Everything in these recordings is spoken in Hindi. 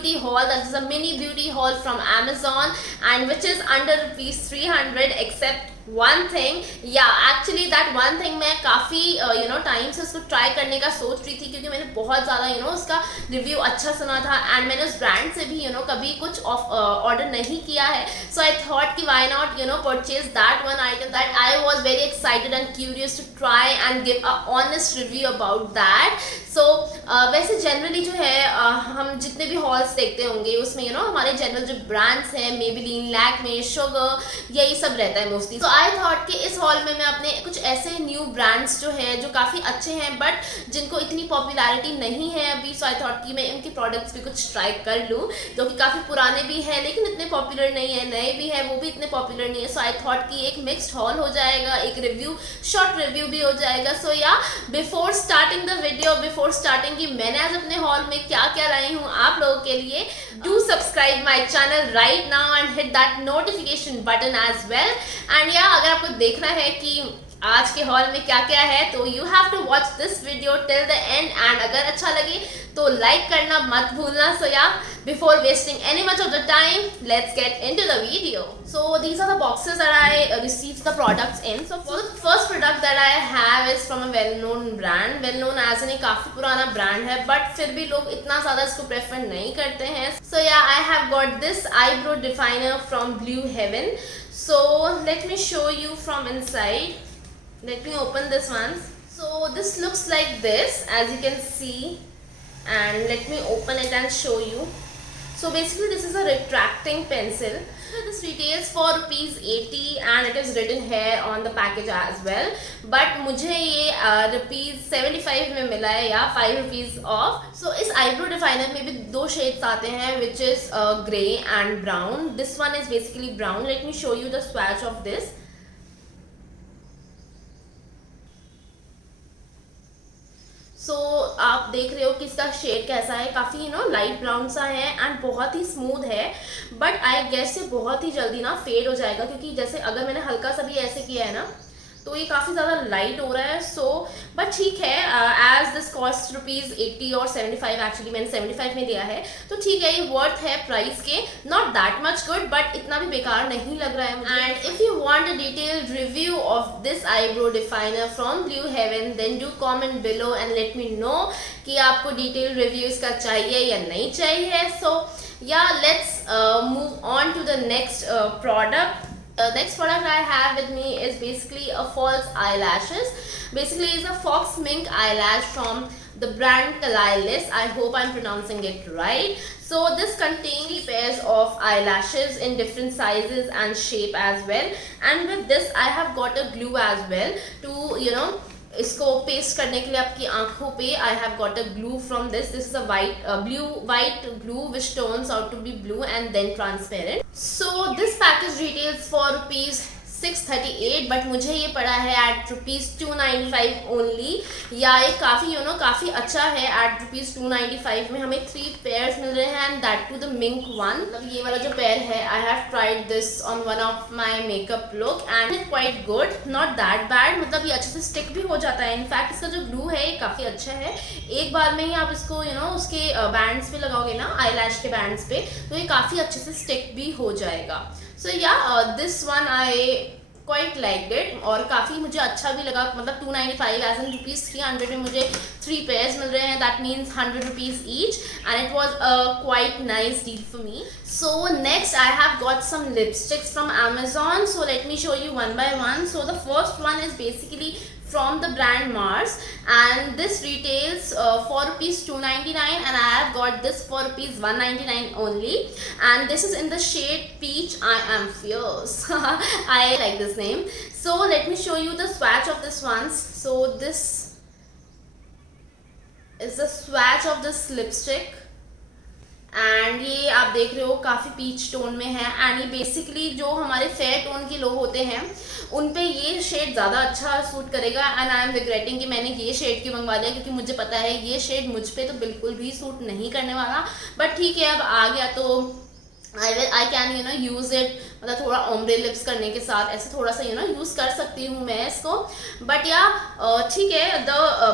beauty haul, that is a mini beauty haul from Amazon, and which is under rupees 300 except one thing. Yeah, actually that one thing मैं काफ़ी टाइम से उसको ट्राई करने का सोच रही थी, क्योंकि मैंने बहुत ज़्यादा उसका रिव्यू अच्छा सुना था, एंड मैंने उस ब्रांड से भी कभी कुछ ऑर्डर नहीं किया है. सो आई थॉट कि why not purchase that one item that I was very excited and curious to try and give a honest review about that. So वैसे जनरली जो है हम जितने भी हॉल्स देखते होंगे उसमें हमारे जनरल जो ब्रांड्स हैं, मेबेलिन, लैक्मे, शुगर, यही सब रहता है मोस्टली. सो आई थॉट कि इस हॉल में मैं अपने कुछ ऐसे न्यू ब्रांड्स जो है जो काफ़ी अच्छे हैं बट जिनको इतनी पॉपुलैरिटी नहीं है अभी. सो आई थॉट कि मैं इनके प्रोडक्ट्स भी कुछ ट्राई कर लूँ, जो कि काफ़ी पुराने भी हैं लेकिन इतने पॉपुलर नहीं है, नए भी हैं वो भी इतने पॉपुलर नहीं है. सो आई थॉट कि एक मिक्स्ड हॉल हो जाएगा, एक रिव्यू, शॉर्ट रिव्यू भी हो जाएगा. सो या before starting the video, before starting कि मैंने आज अपने हॉल में क्या क्या लाई हूँ आप लोगों के लिए, do subscribe my channel right now and hit that notification button as well. And या अगर आपको देखना है कि आज के हॉल में क्या क्या है तो you have to watch this video till the end, and अगर अच्छा लगे तो लाइक करना मत भूलना. सो या before wasting any much of the time, let's get into the video. So these are the boxes that I received the products in. So for the first product that I have is from a well-known brand. Well-known as in काफ़ी पुराना ब्रांड है बट फिर भी लोग इतना ज़्यादा इसको प्रेफर नहीं करते हैं. So yeah, I have got this eyebrow definer from Blue Heaven. So let me show you from inside. Let me open this one. So this looks like this, as you can see, and let me open it and show you. So basically this is a retracting pencil. This retails for rupees 80 and it is written here on the package as well. But मुझे ये rupees 75 में मिला है या 5 rupees off. So इस eyebrow definer में भी दो shades आते हैं, which is grey and brown. This one is basically brown. Let me show you the swatch of this. सो आप देख रहे हो कि इसका शेड कैसा है, काफ़ी लाइट ब्राउन सा है एंड बहुत ही स्मूथ है. बट आई गेस ये बहुत ही जल्दी फेड हो जाएगा, क्योंकि जैसे अगर मैंने हल्का सा भी ऐसे किया है ना तो ये काफ़ी ज़्यादा लाइट हो रहा है. सो बट ठीक है, एज दिस कॉस्ट रुपीज़ 80 और 75, एक्चुअली मैंने 75 में लिया है तो ठीक है, ये वर्थ है प्राइस के. Not that much good but इतना भी बेकार नहीं लग रहा है मुझे. And if you want a detailed review of this eyebrow definer from Blue Heaven then do comment below and let me know कि आपको डिटेल्ड रिव्यू इसका चाहिए या नहीं चाहिए. So yeah let's move on to the next product. The next product I have with me is basically a false eyelashes. Basically is a fox mink eyelash from the brand Kalilis. I hope I'm pronouncing it right. So this contains 3 pairs of eyelashes in different sizes and shape as well. And with this I have got a glue as well to इसको पेस्ट करने के लिए आपकी आंखों पे. I have got a glue from this is a white glue which turns out to be blue and then transparent. So this package retails for rupees 638 but मुझे ये पड़ा है एट रुपीज़ 295 ओनली. या ये काफ़ी काफ़ी अच्छा है. एट रुपीज़ 295 में हमें 3 पेयर्स मिल रहे हैं and that too the mink one. मतलब ये वाला जो पेयर है, I have tried this on one of my makeup look and it quite good, not that bad. मतलब ये अच्छे से स्टिक भी हो जाता है. इनफैक्ट इसका जो ग्लू है ये काफ़ी अच्छा है. एक बार में ही आप इसको उसके बैंड्स पे लगाओगे ना, आई लैश के बैंड्स पे, तो ये काफ़ी अच्छे से स्टिक भी हो जाएगा. सो या this one I quite like it और काफ़ी मुझे अच्छा भी लगा. मतलब 295 एज एन रुपीज़ 300 में मुझे 3 पेयर्स मिल रहे हैं. That means 100 rupees each and it was a quite nice deal for me. So next I have got some lipsticks from Amazon. So let me show you one by one. So the first one is basically from the brand Mars and this retails for rupees 299 and I have got this for rupees 199 only and this is in the shade peach. I am fierce. I like this name. So let me show you the swatch of this one. So this is the swatch of this lipstick and ये आप देख रहे हो काफ़ी पीच टोन में है. एंड ये बेसिकली जो हमारे फेयर टोन के लोग होते हैं उन पे ये शेड ज़्यादा अच्छा सूट करेगा. एंड आई एम रिग्रेटिंग कि मैंने ये शेड क्यों मंगवा लिया, क्योंकि मुझे पता है ये शेड मुझ पे तो बिल्कुल भी सूट नहीं करने वाला. बट ठीक है, अब आ गया तो आई कैन यूज़ इट, मतलब थोड़ा ओम्ब्रे लिप्स करने के साथ ऐसे थोड़ा सा यूज़ कर सकती हूँ मैं इसको। बट या ठीक है, the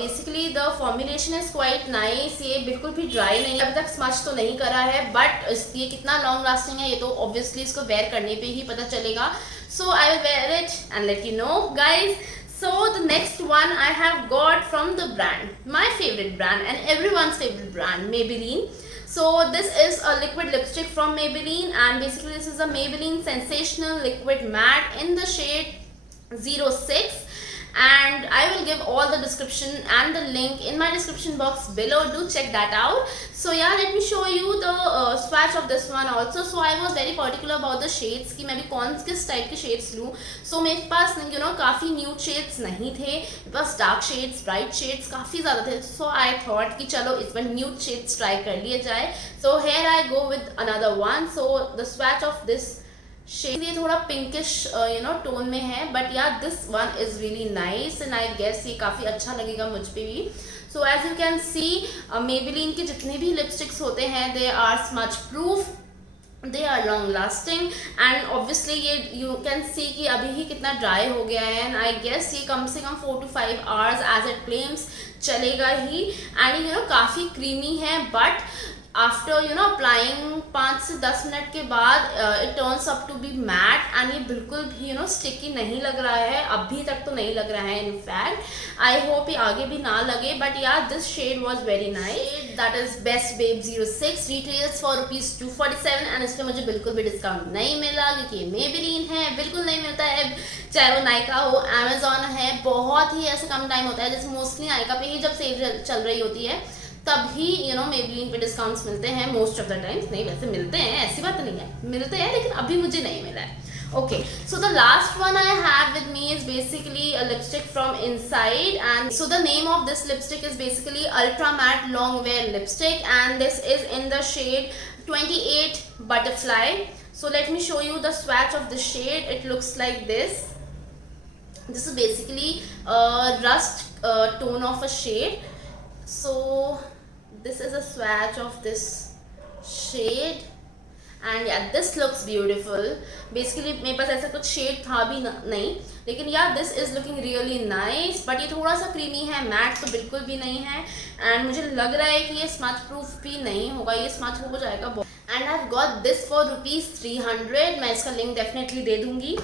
basically the formulation is quite nice. ये बिल्कुल भी ड्राई नहीं, अभी तक स्मच तो नहीं करा है, बट ये कितना लॉन्ग लास्टिंग है ये तो ऑब्वियसली इसको वेयर करने पे ही पता चलेगा। So I will wear it and let you know guys. So the next one I have got from the brand, my favorite brand and everyone's favorite brand, Maybelline. So this is a liquid lipstick from Maybelline, and basically this is a Maybelline Sensational Liquid Matte in the shade 06, and I will give all the description and the link in my description box below. Do check that out. So yeah, let me show you the swatch of this one also. So I was very particular about the shades कि मैं भी कौन किस टाइप के शेड्स लूँ। सो मेरे पास काफ़ी न्यूड शेड्स नहीं थे, मेरे पास डार्क शेड्स, ब्राइट शेड्स काफ़ी ज़्यादा थे। सो आई थॉट कि चलो इस बार न्यूड शेड्स ट्राई कर लिए जाए। So here I go with another one. So the swatch of this shade ये थोड़ा पिंकिश टोन में है, but yeah this one is really nice and I guess ये काफ़ी अच्छा लगेगा मुझ पे भी। So as you can see Maybelline के जितने भी लिपस्टिक्स होते हैं they are smudge proof, they are long lasting, and obviously ये यू कैन सी कि अभी ही कितना ड्राई हो गया है, एंड आई गेस ये कम से कम 4 to 5 hours as it claims चलेगा ही। एंड काफ़ी क्रीमी है, बट आफ्टर अप्लाइंग 5 से 10 मिनट के बाद it turns up to be matte, and ये बिल्कुल भी स्टिकी नहीं लग रहा है, अभी तक तो नहीं लग रहा है। इनफैक्ट आई होप ये आगे भी ना लगे, but yeah this shade was very nice. That is best babe 06, retails for ₹247, and इसमें मुझे बिल्कुल भी डिस्काउंट नहीं मिला क्योंकि ये मेबेलिन है, बिल्कुल नहीं मिलता है, चाहे वो नायका हो, अमेजोन है, बहुत ही ऐसे कम टाइम होता है। जैसे मोस्टली नायका पे ही जब सेल चल रही होती है तभी मेबेलिन पे डिस्काउंट्स मिलते हैं मोस्ट ऑफ द टाइम्स। नहीं, वैसे मिलते हैं, ऐसी बात नहीं है, मिलते हैं, लेकिन अभी मुझे नहीं मिला है। Okay, so the last one I have with me is basically a lipstick from Inside, and so the name of this lipstick is basically Ultra Matte Long Wear Lipstick, and this is in the shade 28 Butterfly. So let me show you the swatch of the shade. It looks like this. This is basically a rust tone of a shade. So this is a swatch of this shade, and yeah, this looks beautiful. Basically मेरे पास ऐसा कुछ शेड था भी नहीं, लेकिन यार this is looking really nice, but ये थोड़ा सा क्रीमी है, मैट तो बिल्कुल भी नहीं है, एंड मुझे लग रहा है कि ये स्मच प्रूफ भी नहीं होगा, ये स्मच हो जाएगा। And I got this for ₹300, मैं इसका लिंक डेफिनेटली दे दूंगी।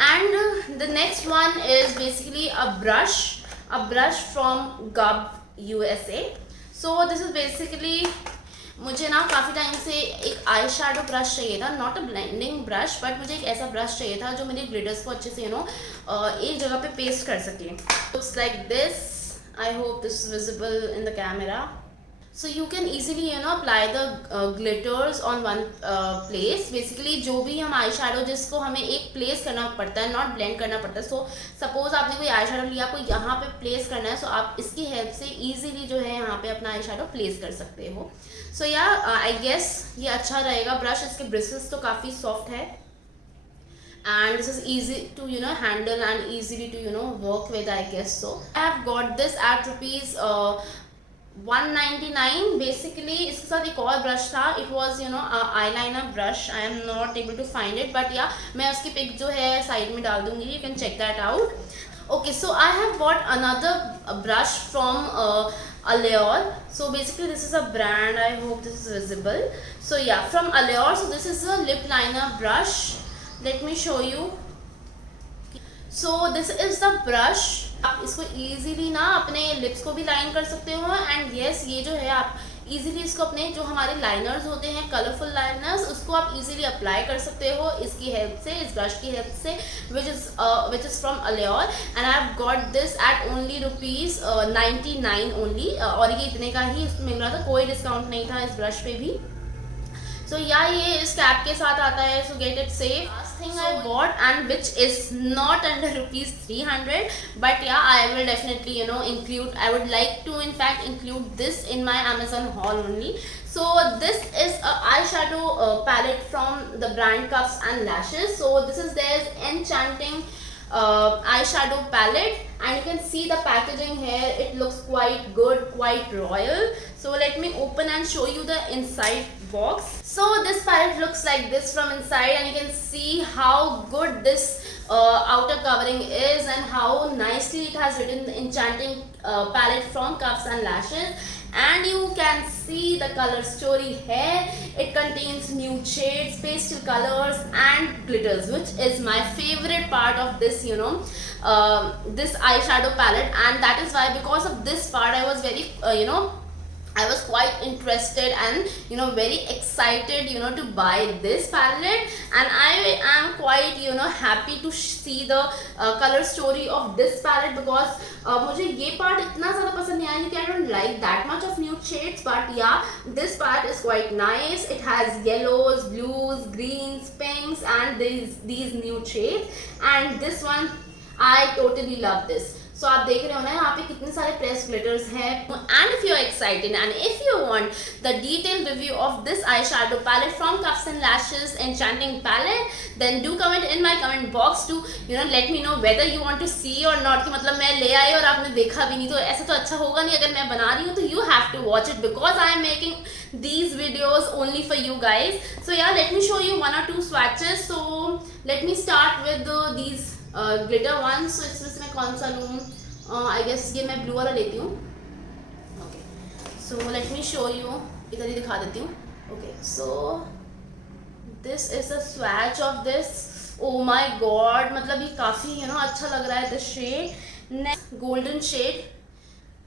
And the next one is basically a brush from गब USA. So this is basically मुझे ना काफ़ी टाइम से एक आई शेडो ब्रश चाहिए था, not a blending brush, but मुझे एक ऐसा ब्रश चाहिए था जो मेरे ग्लिटर्स को अच्छे से एक जगह पे पेस्ट कर सके। Looks like this, I hope this is visible in the camera. So you can easily apply the glitters on one place. Basically जो भी हम आई शेडो जिसको हमें एक प्लेस करना पड़ता है, नॉट ब्लेंड करना पड़ता है। सो सपोज आपने कोई आई शेडो लिया, आपको यहाँ पे प्लेस करना है, सो आप इसकी हेल्प से इजीली जो है यहाँ पे अपना आई शेडो प्लेस कर सकते हो। सो या आई गेस ये अच्छा रहेगा ब्रश। इसके ब्रिसल्स तो काफ़ी सॉफ्ट है, and this is easy to handle and easily to work with, I guess so. I have got this at ₹199 basically. इसके साथ एक और ब्रश था, it was eyeliner brush, I am not able to find it, but yeah मैं उसकी पिक जो है साइड में डाल दूंगी, you can check that out. Okay, so I have bought another brush from Allure. So basically this is a brand, I hope this is visible. So yeah, from Allure. So this is a lip liner brush, let me show you. So this is the brush, आप इसको easily ना अपने लिप्स को भी लाइन कर सकते हो, एंड yes ये जो है आप इजीली इसको अपने जो हमारे लाइनर्स होते हैं, कलरफुल लाइनर्स, उसको आप इजीली अप्लाई कर सकते हो इसकी हेल्प से, इस ब्रश की हेल्प से, which is from Allure, and I have got this eight only ₹99 only, और ये इतने का ही मिल रहा था, कोई डिस्काउंट नहीं था इस ब्रश पे भी। सो या ये इस कैप के साथ आता है, so get it safe. Last thing I bought and which is not under ₹300, but yeah I will definitely include, I would like to in fact include this in my Amazon haul only. So this is a eyeshadow palette from the brand Cuffs and Lashes. So this is their Enchanting eyeshadow palette, and you can see the packaging here. It looks quite good, quite royal. So let me open and show you the inside box. So this palette looks like this from inside, and you can see how good this outer covering is and how nicely it has written the enchanting palette from Cuffs and Lashes. And you can see the color story here. It contains nude shades, pastel colors and glitters, which is my favorite part of this, this eyeshadow palette. And that is why, because of this part, I was very I was quite interested and very excited to buy this palette. And I am quite happy to see the color story of this palette, because मुझे ये part इतना ज़्यादा पसंद नहीं आया क्योंकि I don't like that much of nude shades, but yeah, this part is quite nice. It has yellows, blues, greens, pinks and these nude shades, and this one I totally love this. So आप देख रहे हो ना यहाँ पे कितने सारे pressed glitters हैं. And if you are excited and if you want the detailed review of this eyeshadow palette from Cuffs and Lashes Enchanting Palette, then do comment in my comment box to let me know whether you want to see or not. कि मतलब मैं ले आई और आपने देखा भी नहीं, तो ऐसा तो अच्छा होगा नहीं. अगर मैं बना रही हूँ तो you have to watch it, because I am making these videos only for you guys. So yeah, let me show you one or two swatches. So let me start with these glitter ones. So इसमें से मैं कौन सा लूँ? I guess ये मैं blue वाला लेती हूँ. Okay. So let me show you. इधर ही दिखा देती हूँ. Okay. So this is the swatch of this. Oh my god, मतलब ये काफ़ी अच्छा लग रहा है. This shade, next golden shade.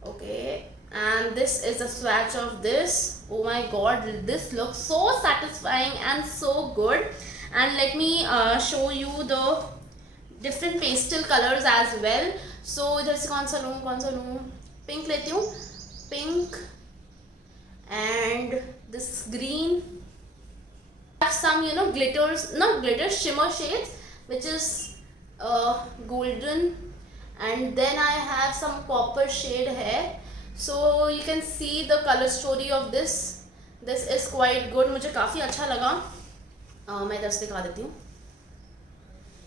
Okay. And this is the swatch of this. Oh my god, this looks so satisfying and so good. And let me show you the different pastel colors as well. So इधर से कौन सा लूँ? पिंक लेती हूँ. Pink and this green. I have some glitters, not glitters, shimmer shades, which is golden, and then I have some copper shade here. So you can see the color story of this. This is quite good. मुझे काफ़ी अच्छा लगा. मैं इधर से दिखा देती हूँ.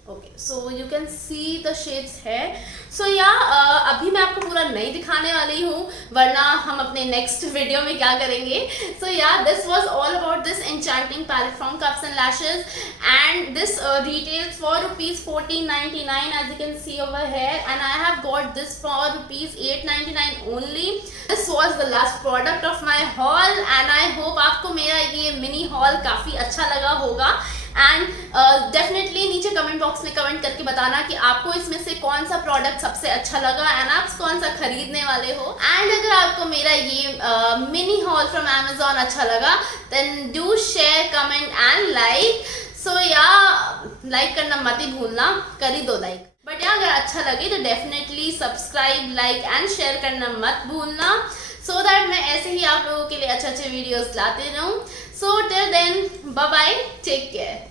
Okay, so you can see the shades here. So yeah, अभी मैं आपको पूरा नहीं दिखाने वाली हूँ, वरना हम अपने next video में क्या करेंगे. So yeah, this was all about this enchanting palette from Cuffs and Lashes, and this retails for rupees 14.99 as you can see over here, and I have got this for rupees 8.99 only. This was the last product of my haul, and I hope आपको मेरा ये mini haul काफ़ी अच्छा लगा होगा. एंड डेफिनेटली नीचे कमेंट बॉक्स में कमेंट करके बताना कि आपको इसमें से कौन सा प्रोडक्ट सबसे अच्छा लगा एंड आप कौन सा खरीदने वाले हो. एंड अगर आपको मेरा ये मिनी हॉल फ्रॉम Amazon अच्छा लगा, then do share, comment and like. So yeah like करना मत ही भूलना, कर ही दो लाइक. बट या अगर अच्छा लगे तो definitely subscribe, like and share करना मत भूलना, सो दैट मैं ऐसे ही आप लोगों के लिए अच्छे अच्छे वीडियोस लाते रहूँ. So till then, bye bye, take care.